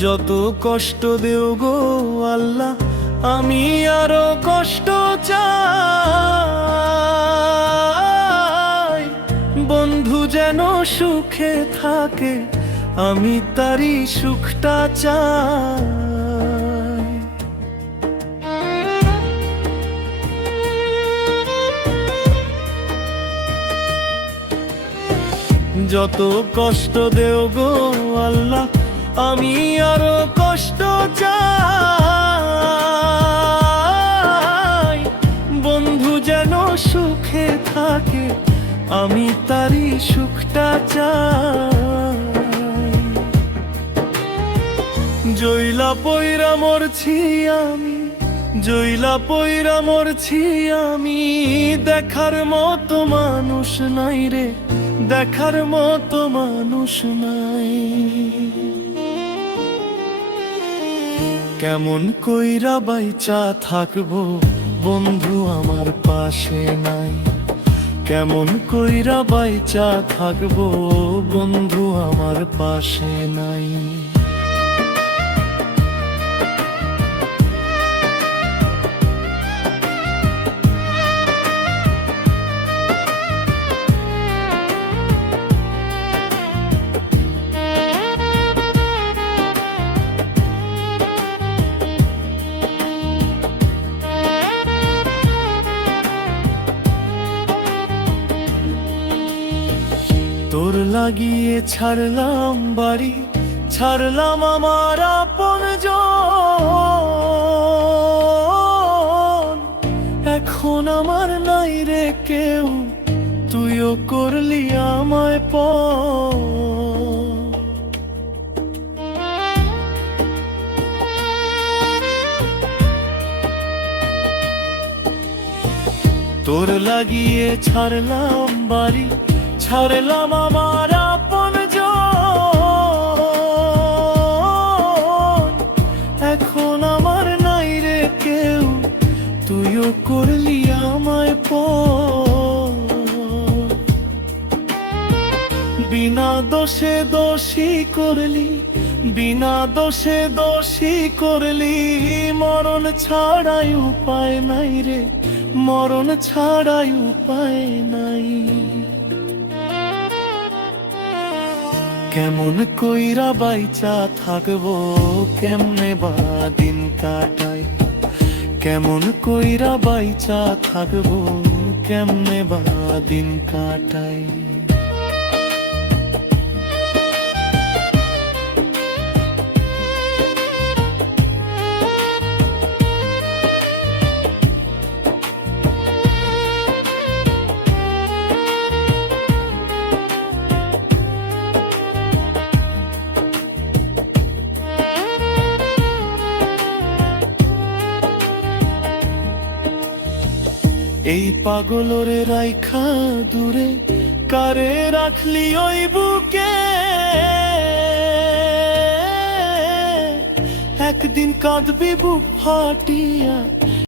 যত কষ্ট দেও গো আল্লাহ, আমি আরো কষ্ট চাই। বন্ধু যেন সুখে থাকে, আমি তারই সুখটা চাই। যত কষ্ট দেও গো আল্লাহ, আমি আরো কষ্ট চাই। বন্ধু যেন সুখে থাকে, আমি তারই সুখটা চাই। জইলা পইরা মরছি আমি, জইলা পইরা মরছি আমি, দেখার মতো মানুষ নাই রে, দেখার মতো মানুষ নাই। কেমন কইরা বাইচা থাকবো, বন্ধু আমার পাশে নাই। কেমন কইরা বাইচা থাকবো, বন্ধু আমার পাশে নাই। তোর লাগিয়ে ছাড়লাম বাড়ি, ছাড়লাম আমার আপনজন। এখন আমার নাই রে কেউ, তুইও করলি আমায় পর। তোর লাগিয়ে ছাড়লাম বাড়ি, ছাড়লাম আমার আপনজন। এখন আমার নাই রে কেউ, তুইও করলি আমায় পর। বিনা দোষে দোষী করলি, বিনা দোষে দোষী করলি, মরণ ছাড়াই উপায় নাই রে, মরণ ছাড়াই উপায় নাই। কেমন কইরা বাইচা থাকবো, কেমনে বা দিন কাটাই। কেমন কইরা বাইচা থাকবো, কেমনে বা দিন কাটাই। এই পাগলরে রাইখা দূরে, কারে রাখলি ওই বুকে। একদিন কাঁদবি বুক ফাটিয়া,